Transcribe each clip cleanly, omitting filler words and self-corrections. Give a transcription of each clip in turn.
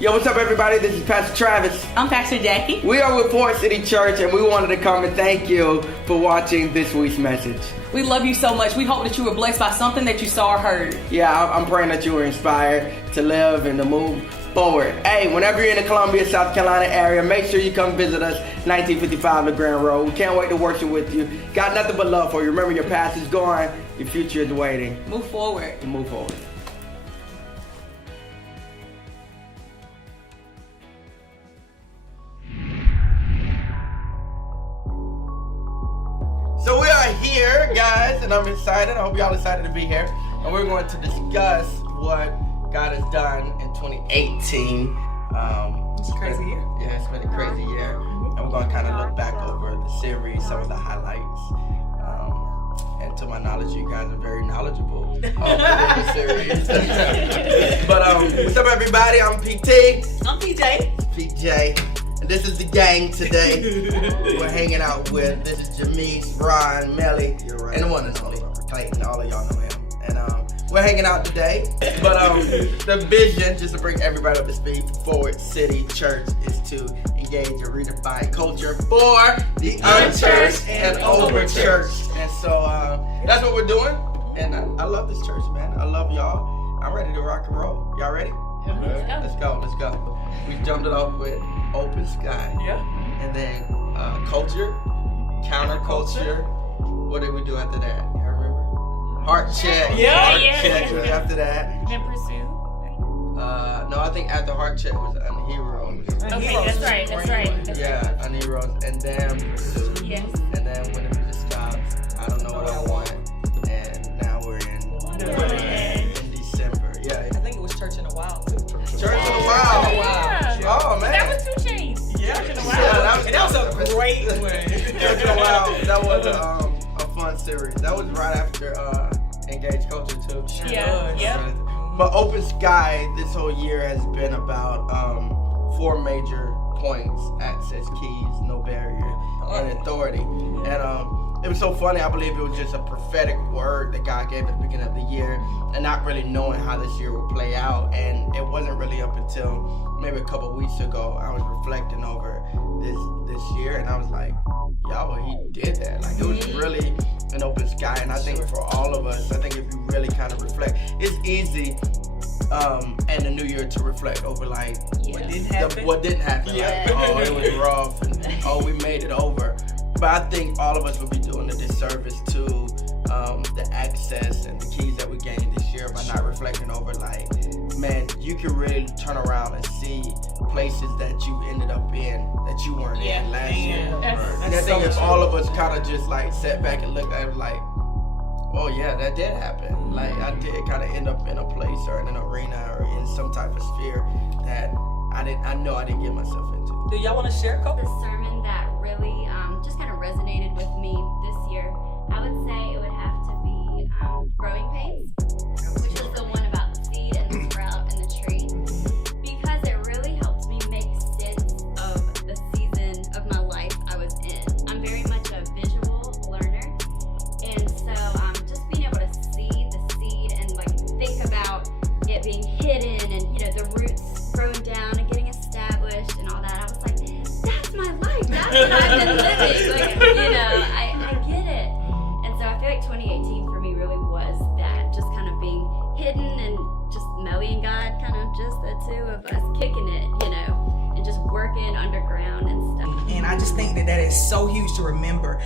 Yo, what's up, everybody? This is Pastor Travis. I'm Pastor Jackie. We are with Forward City Church, and we wanted to come and thank you for watching this week's message. We love you so much. We hope that you were blessed by something that you saw or heard. Yeah, I'm praying that you were inspired to live and to move forward. Hey, whenever you're in the Columbia, South Carolina area, make sure you come visit us, 1955 LeGrand Road. We can't wait to worship with you. Got nothing but love for you. Remember, your past is gone, your future is waiting. Move forward. Move forward. So we are here, guys, and I'm excited. I hope y'all excited to be here. And we're going to discuss what God has done in 2018. It's a crazy year. Yeah, it's been a crazy year. And we're going to kind of look back over the series, some of the highlights. And to my knowledge, you guys are very knowledgeable of the series. But what's up, everybody? I'm PT. I'm PJ. PJ. And this is the gang today. We're hanging out with, this is Jameis, Ron, Melly, and the one and only Clayton. All of y'all know him. And we're hanging out today. But the vision, just to bring everybody up to speed, Forward City Church is to engage and redefine culture for the unchurched and overchurched. And so that's what we're doing. And I love this church, man. I love y'all. I'm ready to rock and roll. Y'all ready? Yeah. Let's go. We jumped it off with Open Sky. Yeah. And then culture, counterculture. What did we do after that? You remember? Heart check. Yeah. Heart check was after that. And pursue. No, I think after heart check was Unheroes. Okay, that's right. Yeah, Unheroes. And then pursue. Yes. And then when it was just stopped, I don't know what I want. And now we're in December. Yeah. I think it was Church in a While. Church in a While. Yeah. Oh, man. That was 2 Chainz. Yeah. Church in a While. Yeah, that was a great one. Church in a While. That was a fun series. That was right after Engaged Culture too. Yeah. But Open Sky this whole year has been about 4 major points: access, keys, no barrier, and authority. And it was so funny. I believe it was just a prophetic word that God gave at the beginning of the year, and not really knowing how this year would play out. And it wasn't really up until maybe a couple weeks ago I was reflecting over this year, and I was like, "Yo, He did that." Like, it was really an open sky. And I think for all of us, I think if you really kind of reflect, it's easy and the new year to reflect over like what didn't happen. Yeah. Like, oh, it was rough, and oh, we made it over. But I think all of us would be doing a disservice to the access and the keys that we gained this year by not reflecting over, like, man, you can really turn around and see places that you ended up in that you weren't in last year. And I think if all of us kind of just like sat back and looked at it like, oh yeah, that did happen. Like, I did kind of end up in a place or in an arena or in some type of sphere that I know I didn't get myself into. Do y'all want to share a couple? The sermon that really just kind of resonated with me this year, I would say it would have to be Growing Pains, which is the one about the seed and the sprout and the tree, because it really helped me make sense of the season of my life I was in. I'm very much a visual learner, and so just being able to see the seed and like think about it being hidden and the roots growing down and getting established and all that, I was like, that's my life. That's what I've been living. Like, I get it. And so I feel like 2018 for me really was that, just kind of being hidden and just Melly and God, kind of just the two of us kicking it, and just working underground and stuff. And I just think that is so huge to remember,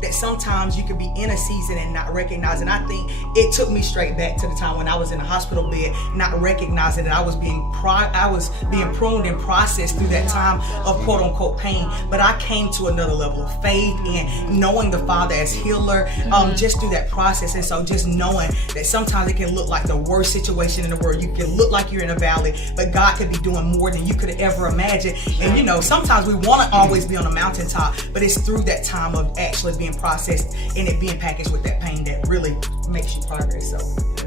that sometimes you can be in a season and not recognize. And I think it took me straight back to the time when I was in a hospital bed, not recognizing that I was being pruned and processed through that time of quote unquote pain. But I came to another level of faith and knowing the Father as healer, just through that process. And so just knowing that sometimes it can look like the worst situation in the world. You can look like you're in a valley, but God could be doing more than you could have ever imagined. And sometimes we want to always be on a mountaintop, but it's through that time of actually being processed and it being packaged with that pain that really makes you progress. So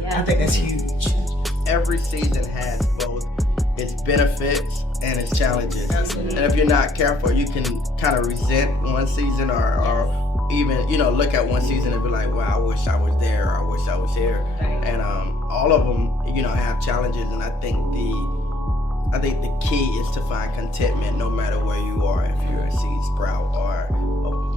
I think that's huge. Every season has both its benefits and its challenges. Absolutely. And if you're not careful, you can kind of resent one season or even, look at one season and be like, well, I wish I was there, or I wish I was here. And all of them, have challenges. And I think I think the key is to find contentment no matter where you are, if you're a seed sprout or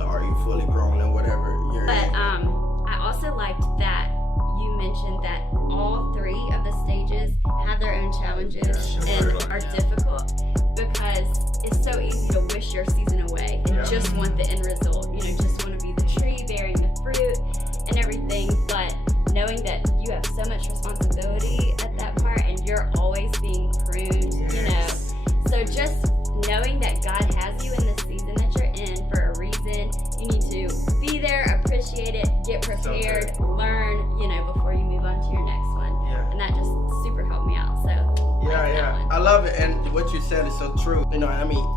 are you fully grown or whatever you're But in. I also liked that you mentioned that all 3 of the stages have their own challenges and are difficult, because it's so easy to wish your season away and just want the end result, just want to be the tree bearing the fruit and everything. But knowing that you have so much responsibility at that part and you're always being pruned, so just knowing that God has you in the season that you're in for a reason, you need to be there, appreciate it, get prepared, learn, before you move on to your next one. Yeah. And that just super helped me out. So Yeah. I love it, and what you said is so true.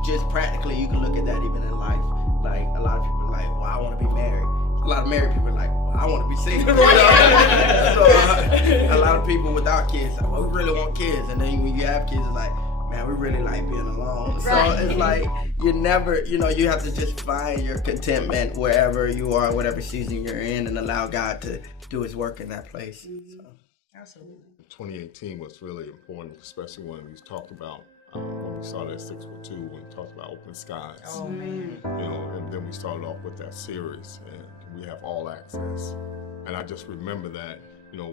Just practically, you can look at that even in life. Like, a lot of people are like, well, I want to be married. A lot of married people are like, well, I want to be single. So a lot of people without kids, like, well, we really want kids. And then when you have kids, it's like, man, we really like being alone. So it's like, you never, you have to just find your contentment wherever you are, whatever season you're in, and allow God to do his work in that place. So. Absolutely. 2018 was really important, especially when we talked about, when we started at 6 for 2, when we talked about open skies. Oh, man. And then we started off with that series, and we have all access. And I just remember that,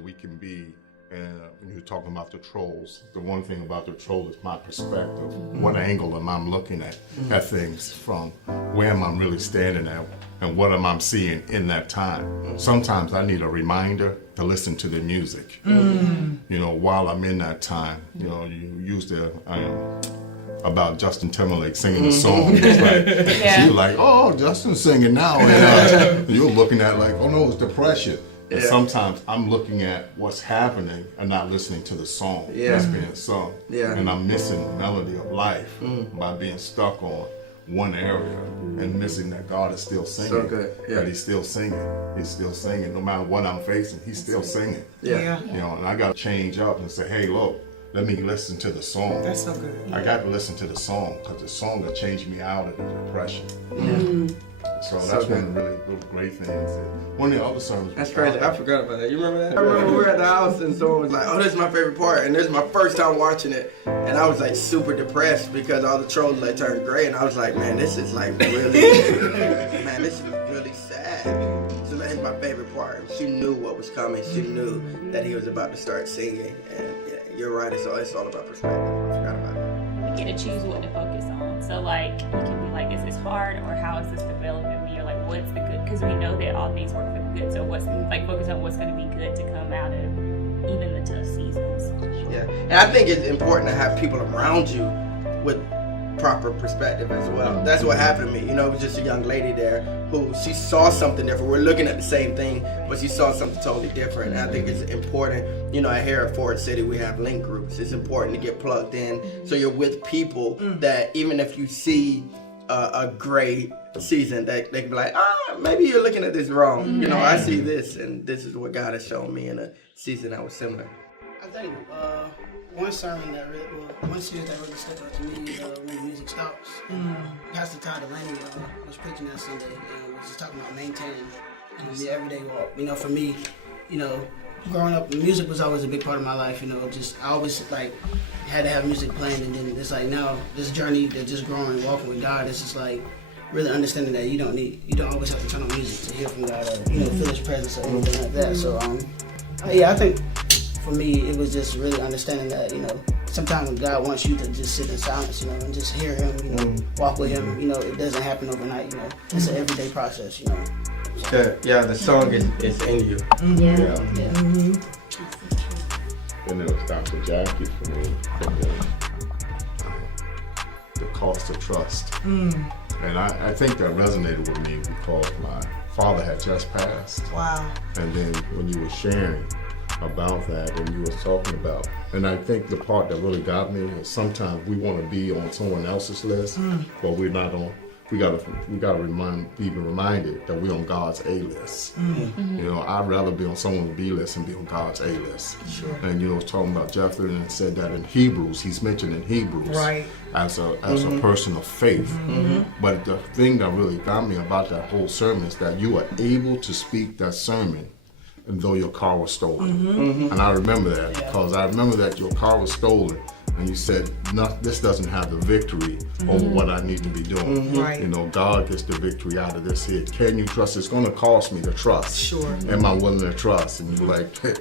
we can be, and when you're talking about the trolls, the one thing about the troll is my perspective. What angle am I looking at things from? Where am I really standing at? And what am I seeing in that time? Sometimes I need a reminder to listen to the music. While I'm in that time. You used to, about Justin Timberlake singing the song. It's like, you're like, oh, Justin's singing now. And you're looking at like, oh no, it's depression. And sometimes I'm looking at what's happening and not listening to the song that's being sung. And I'm missing the melody of life by being stuck on one area and missing that God is still singing. So good. That he's still singing. He's still singing. No matter what I'm facing, he's still singing. And I got to change up and say, hey, look, let me listen to the song. That's so good. I got to listen to the song, because the song will change me out of the depression. So that's one of the really great things. And one of the other songs. That's crazy. I forgot about that. You remember that? I remember we were at the house and someone was like, oh, this is my favorite part. And this is my first time watching it. And I was like super depressed because all the trolls like turned gray. And I was like, man, this is like really, man, this is really sad. So that's my favorite part. She knew what was coming. She knew that he was about to start singing. And yeah, you're right. It's all about perspective. I forgot about that. We get to choose what to focus on. So like, you can be like, is this hard, or how is this developing me, or like, what's the good? Because we know that all things work for the good. So focus on what's going to be good to come out of even the tough seasons. Yeah, and I think it's important to have people around you with proper perspective as well. That's what happened to me. It was just a young lady there who she saw something different. We're looking at the same thing, but she saw something totally different. And I think it's important. Here at Forward City, we have link groups. It's important to get plugged in so you're with people that even if you see a great season, that they can be like, maybe you're looking at this wrong. I see this, and this is what God has shown me in a season that was similar. I think one sermon one series that really stuck out to me when music stops. Pastor Todd Delaney was preaching that Sunday and was just talking about maintaining the everyday walk. For me, growing up, music was always a big part of my life. I always had to have music playing, and then it's like now this journey to just growing, walking with God, it's just like really understanding that you don't always have to turn on music to hear from God or feel His presence or anything like that. So I think. For me, it was just really understanding that, sometimes when God wants you to just sit in silence, and just hear Him, walk with Him, it doesn't happen overnight, It's an everyday process, The song is in you. And it was Dr. Jackie for me, the cost of trust. And I think that resonated with me because my father had just passed. Wow. And then when you were sharing about that and you were talking about, and I think the part that really got me is sometimes we want to be on someone else's list, but we're not on. We gotta be reminded that we're on God's A list. I'd rather be on someone's B list and be on God's A list. Sure. And was talking about Jethro and said that in Hebrews, he's mentioned in Hebrews, right, as a person of faith. But the thing that really got me about that whole sermon is that you are able to speak that sermon and though your car was stolen. And I remember that because I remember that your car was stolen and you said, this doesn't have the victory over what I need to be doing. Right. You know, God gets the victory out of this here. Can you trust? It's going to cost me to trust. Sure. Am I willing to trust? And you're like, hey,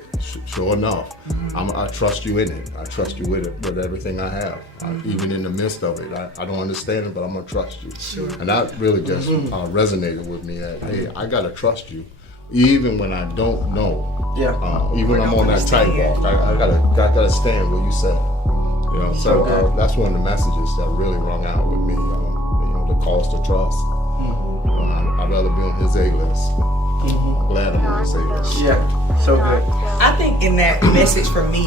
sure enough, I trust you in it. I trust you with it, with everything I have. Even in the midst of it, I don't understand it, but I'm going to trust you. Sure. And that really just resonated with me that, hey, I got to trust you. Even when I don't know, even when I'm on that tightrope, I gotta stand where you said. You know, so that's one of the messages that really rung out with me. You know, the cost of trust. I'd rather be on his A-list. I'm glad I'm on his A-list. Yeah, so good. I think in that message for me,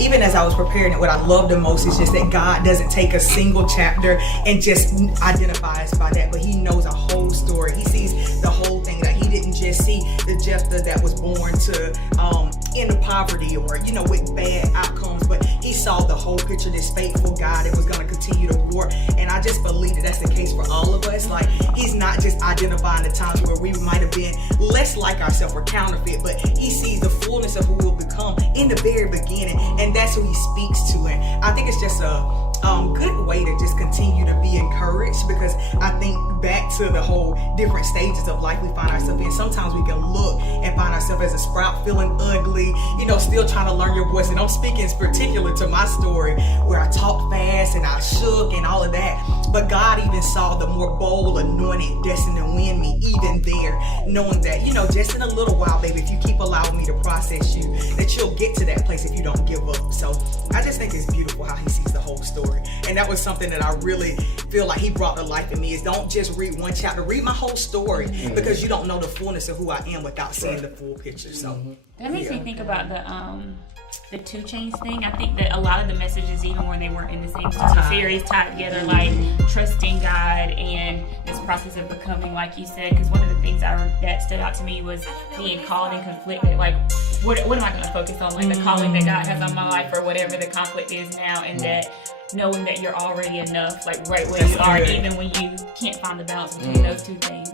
even as I was preparing it, what I love the most is just that God doesn't take a single chapter and just identify us by that, but he knows a whole story. He sees the whole thing. That he didn't just see the Jephthah that was born to into poverty or, you know, with bad outcomes, but he saw the whole picture, this faithful God that was going to continue to war. And I just believe that that's the case for all of us. Like, he's not just identifying the times where we might have been less like ourselves or counterfeit, but he sees the fullness of who we'll become in the very beginning, and that's who he speaks to. And I think it's just a good way to just continue to be encouraged, because I think back to the whole different stages of life we find ourselves in. Sometimes we can look and find ourselves as a sprout, feeling ugly, you know, still trying to learn your voice. And I'm speaking in particular to my story where I talked fast and I shook and all of that. But God even saw the more bold, anointed, destined to win me even there, knowing that, you know, just in a little while, baby, if you keep allowing me to process you, that you'll get to that place if you don't give up. So I just think it's beautiful how he sees the whole story. And that was something that I really feel like he brought to life in me, is don't just read one chapter, read my whole story, because you don't know the fullness of who I am without seeing the full picture. So that makes me think about the 2 Chainz thing. I think that a lot of the messages, even when they weren't in the same series, tied together, like trusting God and this process of becoming, like you said, because one of the things that stood out to me was being called and conflicted. Like, what am I going to focus on? Like the calling that God has on my life, or whatever the conflict is now, and that knowing that you're already enough, like right where you are, even when you can't find the balance between those 2 things.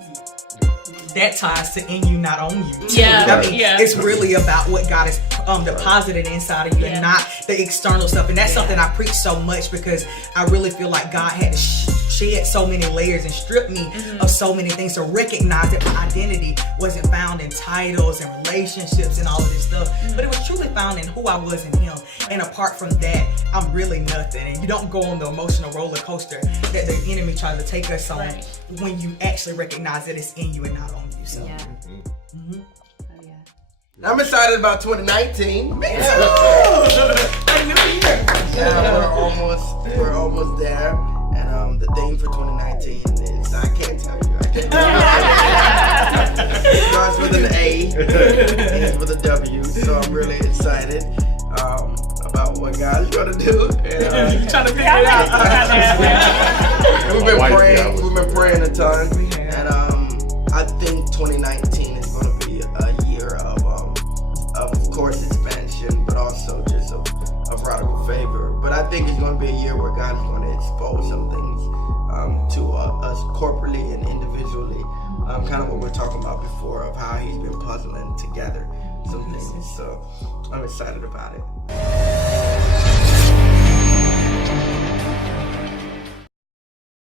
that ties to in you, not on you. Yeah, I mean, it's really about what God has deposited inside of you, and not the external stuff. And that's something I preach so much, because I really feel like God had to shed so many layers and strip me of so many things to recognize that my identity wasn't found in titles and relationships and all of this stuff, but it was truly found in who I was in Him. And apart from that, I'm really nothing. And you don't go on the emotional roller coaster that the enemy tries to take us on when you actually recognize that it's in you and not on you. So. I'm excited about 2019. Me too. We're almost there, and the theme for 2019 is I can't tell you. It starts with an A, ends with a W. So I'm really excited about what God's gonna do. And, trying to figure it out. We've been praying a ton, and I think 2019 is gonna be a year of course, expansion, but also just of radical favor. But I think it's going to be a year where God is going to expose some things to us corporately and individually. Kind of what we're talking about before, of how He's been puzzling together some things. So I'm excited about it.